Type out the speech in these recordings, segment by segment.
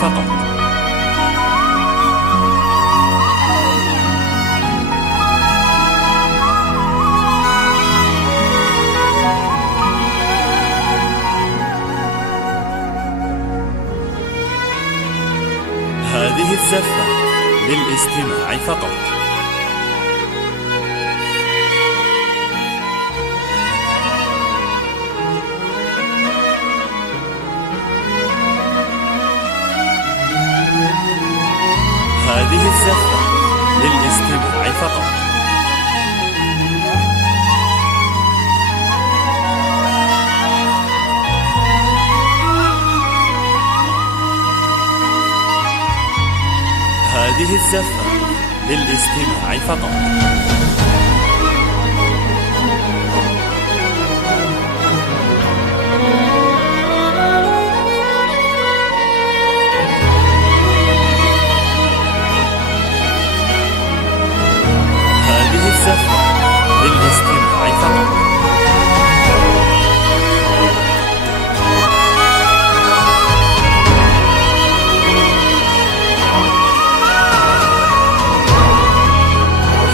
فقط. هذه الزفة للاستماع فقط. هذه الزفة للاستماع فقط. هذه الزفة للاستماع فقط. هذه الزفة للاستماع فقط.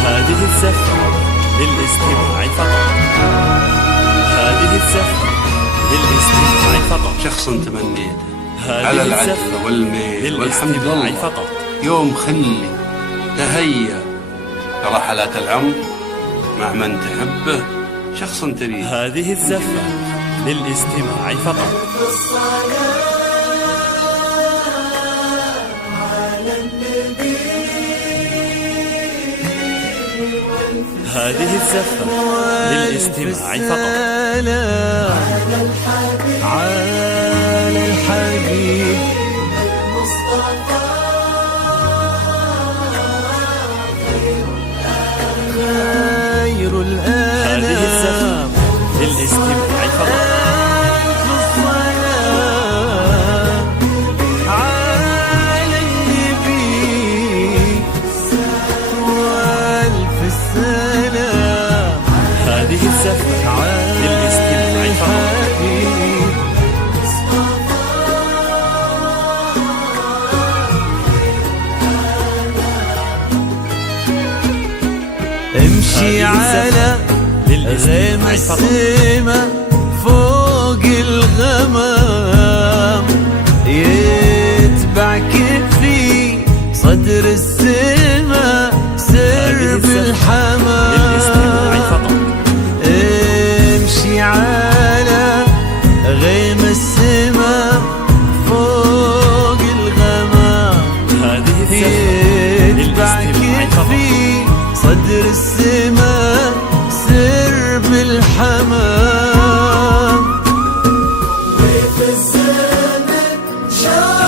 هذه الزفة للاستماع فقط. هذه الزفة للاستماع فقط. شخص تمنيته على العدل والميل والحمد لله فقط. يوم خلي تهيأ رحلات العمر مع من تحبه شخص تريد. هذه الزفة للاستماع فقط. هذه الزفة للاستماع فقط. على الحبيب المصطفى خير الأنام. هذه الزفة للاستماع فقط. هذه الزفة للاستماع فقط. امشي على غيم السما فوق الغمام يتبعك في صدر السما سرب الحمام. امشي على غيم السما فوق الغمام يتبعك في صدر السما سرب الحمام.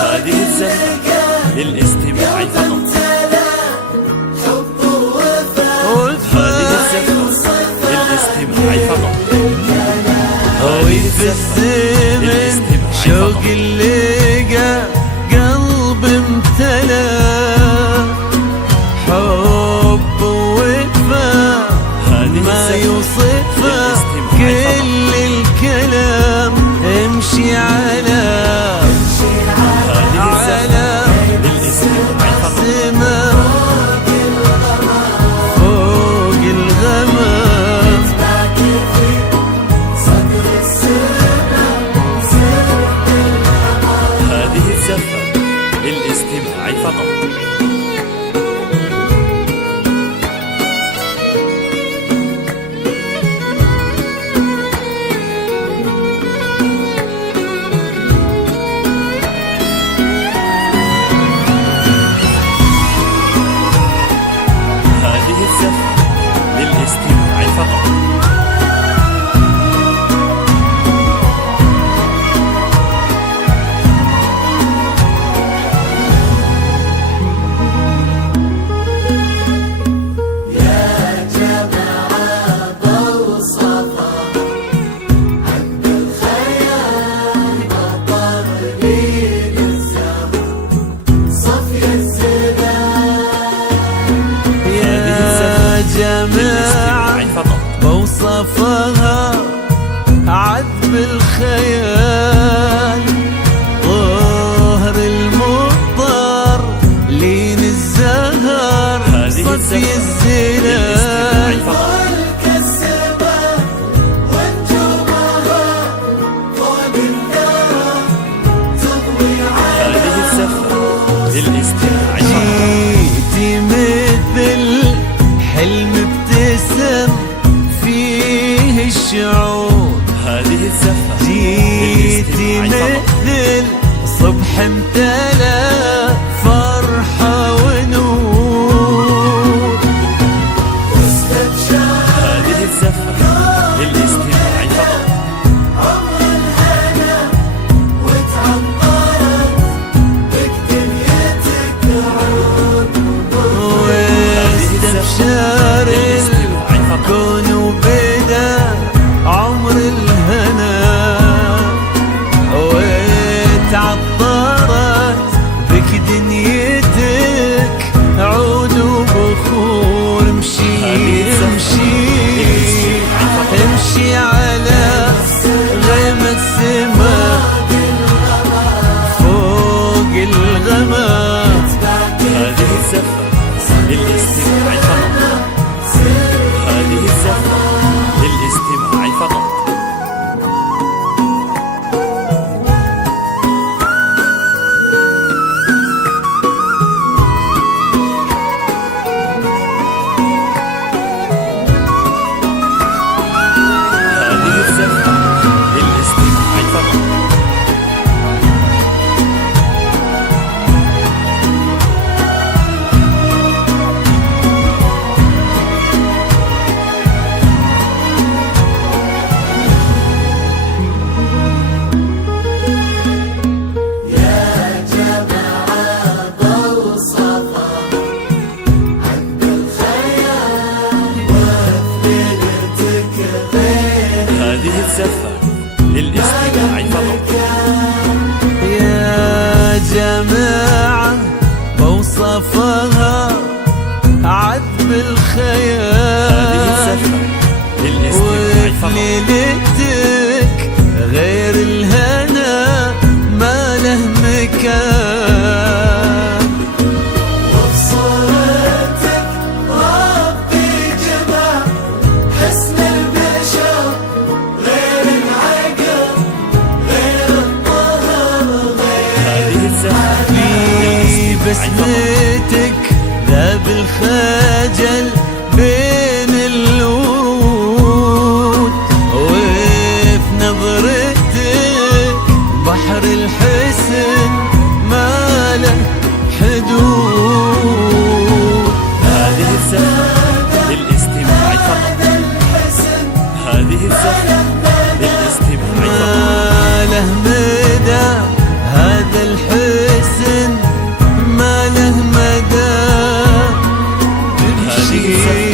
هذه الزفة للاستماع فقط. هذه الزفة للاستماع فقط. في الزمن شوق اللقى قلب امتلى حب ووفا ما يوصفه كل الكلام. امشي على السما فوق الغمام هذه الزفة للاستماع فقط. هذه الزفة للاستماع فقط. جماعة بوصفها عذب الخيال ظهر الموت في الزنا للاستماع فقط. هذه الزفة للاستماع فقط. جيتي مثل حلم ابتسم فيه الشعور، هذه الزفة جيتي للاستماع فقط. مثل صبح امتلأ فرحة ونور، هذه الزفة للاستماع فقط. واستبشر الكون وبدا عمر الهنا، واتعطرت بك دنيتك عود وبخور. امشي امشي امشي على غيمة السماء فوق الغمام. هذه الزفة للاستماع فقط. هذه الزفة للاستماع فقط. هذه الزفة للاستماع فقط. هذه الزفة للاستماع فقط. يا جماعة بوصفها عذب الخيال، هذه الزفة للاستماع فقط. وليلتك غير الهنا ما له مكان، وبصورتك ربي جمع حسن البشر غير العقل غير الطهر هذه الزفة في للاستماع فقط. بسمتك ذاب الخجل بين الورود، وفي نظرتك بحر الحسن ما له حدود. هذه الزفة للاستماع فقط. هذه الزفة للاستماع فقط. ما له مدى هذا الحسن ما له مدى. هذه الزفة